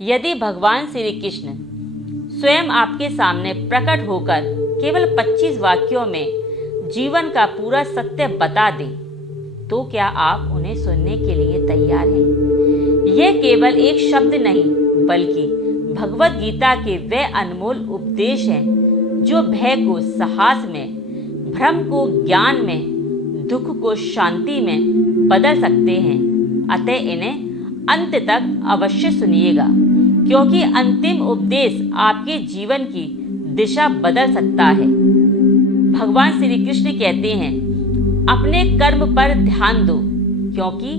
यदि भगवान श्री कृष्ण स्वयं आपके सामने प्रकट होकर केवल 25 वाक्यों में जीवन का पूरा सत्य बता दें, तो क्या आप उन्हें सुनने के लिए तैयार हैं? यह केवल एक शब्द नहीं, बल्कि भगवत गीता के वे अनमोल उपदेश हैं जो भय को साहस में, भ्रम को ज्ञान में, दुख को शांति में बदल सकते हैं। अतः इन्हें अंत तक अवश्य सुनिएगा, क्योंकि अंतिम उपदेश आपके जीवन की दिशा बदल सकता है। भगवान श्री कृष्ण कहते हैं, अपने कर्म पर ध्यान दो, क्योंकि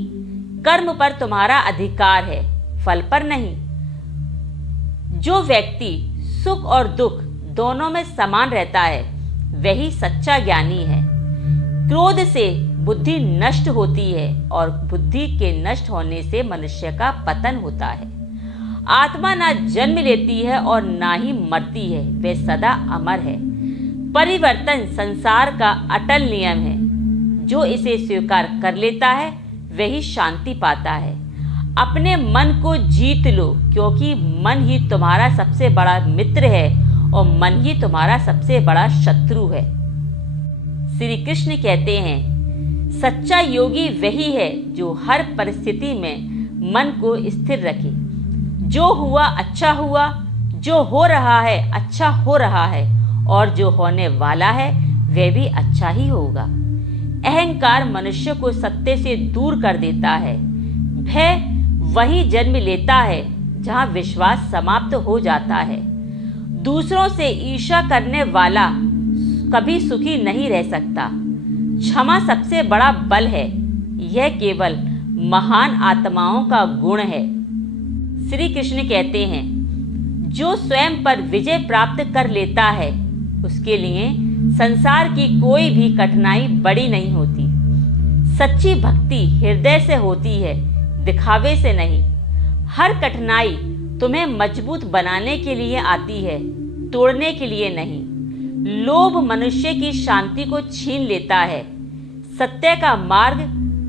कर्म पर तुम्हारा अधिकार है, फल पर नहीं। जो व्यक्ति सुख और दुख दोनों में समान रहता है, वही सच्चा ज्ञानी है। क्रोध से बुद्धि नष्ट होती है और बुद्धि के नष्ट होने से मनुष्य का पतन होता है। आत्मा ना जन्म लेती है और ना ही मरती है, वे सदा अमर है। परिवर्तन संसार का अटल नियम है। जो इसे स्वीकार कर लेता है वही शांति पाता है। अपने मन को जीत लो, क्योंकि मन ही तुम्हारा सबसे बड़ा मित्र है और मन ही तुम्हारा सबसे बड़ा शत्रु है। श्री कृष्ण कहते हैं, सच्चा योगी वही है जो हर परिस्थिति में मन को स्थिर रखे। जो हुआ अच्छा हुआ, जो हो रहा है अच्छा हो रहा है, और जो होने वाला है वह भी अच्छा ही होगा। अहंकार मनुष्य को सत्य से दूर कर देता है। भय वही जन्म लेता है जहाँ विश्वास समाप्त हो जाता है। दूसरों से ईर्ष्या करने वाला कभी सुखी नहीं रह सकता। क्षमा सबसे बड़ा बल है। यह केवल महान आत्माओं का गुण है। श्री कृष्ण कहते हैं, जो स्वयं पर विजय प्राप्त कर लेता है, उसके लिए संसार की कोई भी कठिनाई बड़ी नहीं होती। सच्ची भक्ति हृदय से होती है, दिखावे से नहीं। हर कठिनाई तुम्हें मजबूत बनाने के लिए आती है, तोड़ने के लिए नहीं। लोभ मनुष्य की शांति को छीन लेता है। सत्य का मार्ग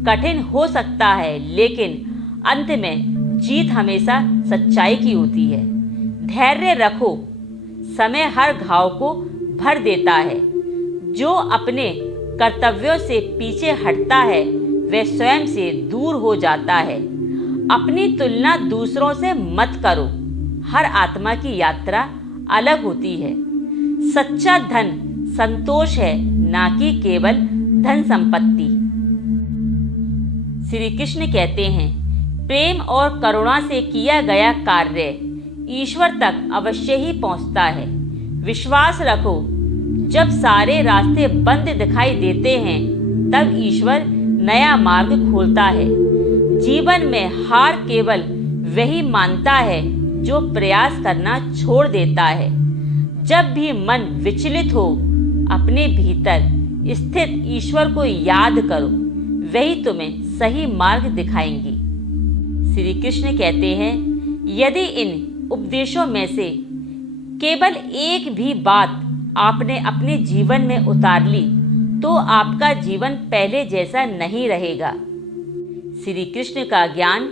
कठिन हो सकता है, लेकिन अंत में जीत हमेशा सच्चाई की होती है। धैर्य रखो, समय हर घाव को भर देता है। जो अपने कर्तव्यों से पीछे हटता है, वह स्वयं से दूर हो जाता है। अपनी तुलना दूसरों से मत करो। हर आत्मा की यात्रा अलग होती है। सच्चा धन संतोष है, ना कि केवल धन संपत्ति। श्री कृष्ण कहते हैं, प्रेम और करुणा से किया गया कार्य ईश्वर तक अवश्य ही पहुंचता है। विश्वास रखो, जब सारे रास्ते बंद दिखाई देते हैं, तब ईश्वर नया मार्ग खोलता है। जीवन में हार केवल वही मानता है जो प्रयास करना छोड़ देता है। जब भी मन विचलित हो, अपने भीतर स्थित ईश्वर को याद करो, वही तुम्हें सही मार्ग दिखाएंगी। श्री कृष्ण कहते हैं, यदि इन उपदेशों में से केवल एक भी बात आपने अपने जीवन में उतार ली, तो आपका जीवन पहले जैसा नहीं रहेगा। श्री कृष्ण का ज्ञान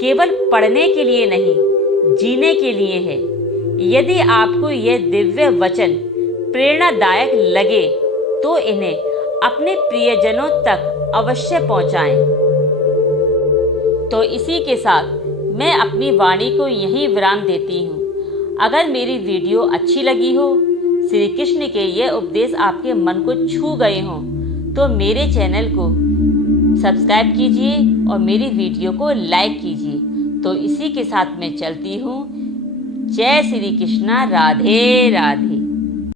केवल पढ़ने के लिए नहीं, जीने के लिए है। यदि आपको यह दिव्य वचन प्रेरणादायक लगे, तो इन्हें अपने प्रियजनों तक अवश्य पहुंचाएं। तो इसी के साथ मैं अपनी वाणी को यहीं विराम देती हूँ। अगर मेरी वीडियो अच्छी लगी हो, श्री कृष्ण के ये उपदेश आपके मन को छू गए हों, तो मेरे चैनल को सब्सक्राइब कीजिए और मेरी वीडियो को लाइक कीजिए। तो इसी के साथ मैं चलती हूँ। जय श्री कृष्णा, राधे राधे।